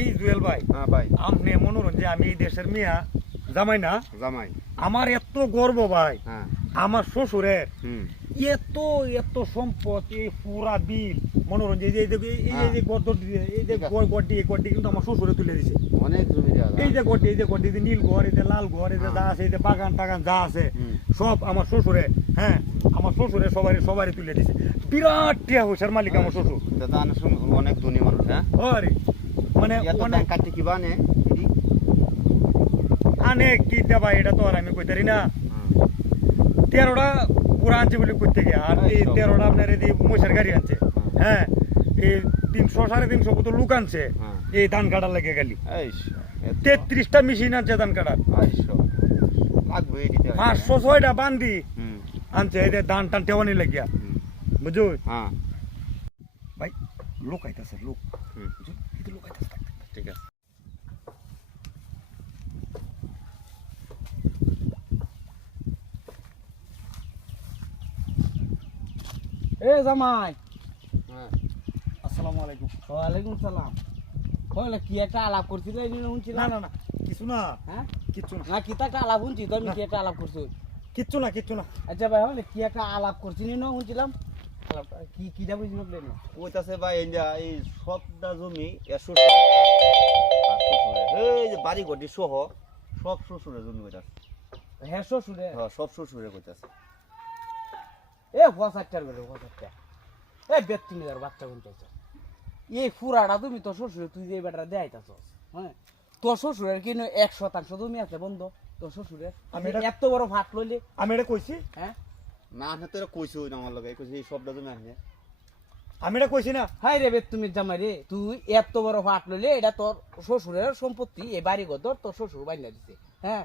এই জুয়েল ভাই, হ্যাঁ ভাই, আপনি মনোরঞ্জন, আমি এই দেশের মিয়া জামাই না, জামাই। আমার এত গর্ব ভাই, হ্যাঁ, আমার শ্বশুরের হুম, এত এত সম্পদ, এই পুরা বিল মনোরঞ্জন, এই যে এই যে গড় এই যে গড়টি কিন্তু আমার শ্বশুরে তুলে দিছে। অনেক জমি দেওয়া এই যে গড়টি, এই যে গড়টি, এই যে নীল ঘর, এই যে লাল ঘর, এই যে যা আছে, এই যে বাগান টাগান যা আছে, সব আমার শ্বশুরে, হ্যাঁ আমার শ্বশুরে সবারই তুলে দিছে। বিরাট টিয়া পয়সার মালিক আমার শ্বশুর। দাদা অনেক ধনী মানুষ। হ্যাঁ, আরে মানে অনেক কাটতে কি বানে অনেক কি দেবা, এটা তো আর আমি কইতারি না। 13টা পুরা আনছে বলে করতে গিয়ে, আর এই 13টা আপনার এই মহিষের গাড়ি আনছে। হ্যাঁ, এই 300 350 কত লোক আনছে এই ধান কাটার লেগে গেলি। 33টা মেশিন আনছে ধান কাটার, 500-6টা বান্দি আনছে এই যে ধান টান টেওয়ানি লাগিয়া, বুঝছো? হ্যাঁ ভাই লোক আইতাছে, লোক লোক আইতাছে। ঠিক আছে। এ জামাই, হ্যাঁ, আসসালামু আলাইকুম। ওয়ালাইকুম সালাম। কইলে কি একটা আলাপ করছিলে এই দিন শুনছিলাম? না না না, কিছু না, হ্যাঁ, কিচ্ছু না, না কি একটা আলাপ শুনছি তো, আমি কি একটা আলাপ করছি? কিচ্ছু না, কিচ্ছু না। আচ্ছা ভাই, হলে কি একটা আলাপ করছিলি না শুনছিলাম? আলাপটা কি কি যা বুঝলো প্লেন? কইতাছে ভাই এই সবটা জমি এর শ্বশুর, আর শ্বশুরের এই যে বাড়ি ঘটি সহ সব শ্বশুরের জমি কইতাছে। হ্যাঁ শ্বশুরে, হ্যাঁ, সব শ্বশুরে কইতাছে। এ ফসাচ্চার করে ফসাচ্চা, এ ব্যক্তিনিদার বাচ্চা বলতেছে এই ফুরাটা তুমি তোর শ্বশুরে, তুই যে বেটারা দেখাইতাছস, হ্যাঁ তোর শ্বশুরের কি 1% জমি আছে বন্ধ তোর শ্বশুরের? আমি এটা এত বড় ফাট লইলে, আমি এটা কইছি, হ্যাঁ না আপনি তো কইছো আমার লগে, কইছি এই সবটা জমি আছে। আমি এটা কইছি না। হাই রে তুমি জামাই রে, তুই এত বড় ফাট লইলে, এটা তোর শ্বশুরের সম্পত্তি, এই বাড়ি ঘর তোর শ্বশুর বাইনা দিছে। হ্যাঁ,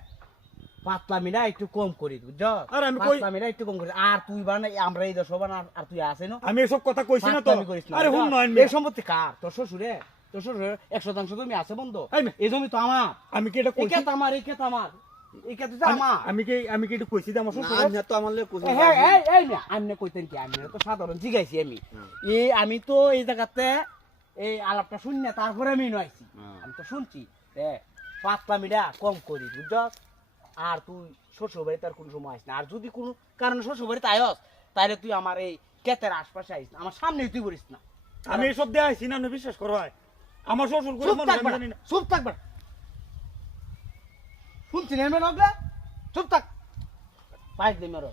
পাতলামিটা একটু কম করি, বুঝছ? আর আমি কই, পাতলামিটা একটু কম করি। আর তুই বানাই আমরা এই দশ বানা, আর তুই আসে না, আমি এসব কথা কইছি না তো। পাতলামি করিস না। আরে হুন নয়, এই সম্পত্তি কার? তোর শ্বশুরে, তোর শ্বশুরের 1% জমি আছে বন্ধ। এই মে- এই জমি তো আমার, আমি কি এটা এই কইছি? ক্ষেত আমার, এই ক্ষেত আমার, এই ক্ষেত তো আমার। আমি কি এটা কইছি যে আমার না শ্বশুর? আপনি তো আমার লগে কইছো। হ্যাঁ, এই না আমি কইতেন কি, আমি তো সাধারণ জিগাইছি আমি। আমি তো এই জায়গাতে এই আলাপটা শুনি না, তারপরে আমি নয়ছি, আমি তো শুনছি। পাতলামিটা কম করি, বুঝছ? আর তুই শ্বশুর বাড়িতে আর কোন সময় আইস না, আর যদি কোনো কারণে শ্বশুর বাড়িতে আয়স, তাহলে তুই আমার এই ক্ষেতের আশপাশে আইস না, আমার সামনে তুই করিস না। আমি এসব দিয়ে আইছি না, আপনি বিশ্বাস করো ভাই। আমার শ্বশুর করে চুপ মানুষ আমি থাকবে, জানি না। চুপ থাকবে, শুনছি না মেয়ে নগলে, চুপ থাক, পাইস দে মেরো।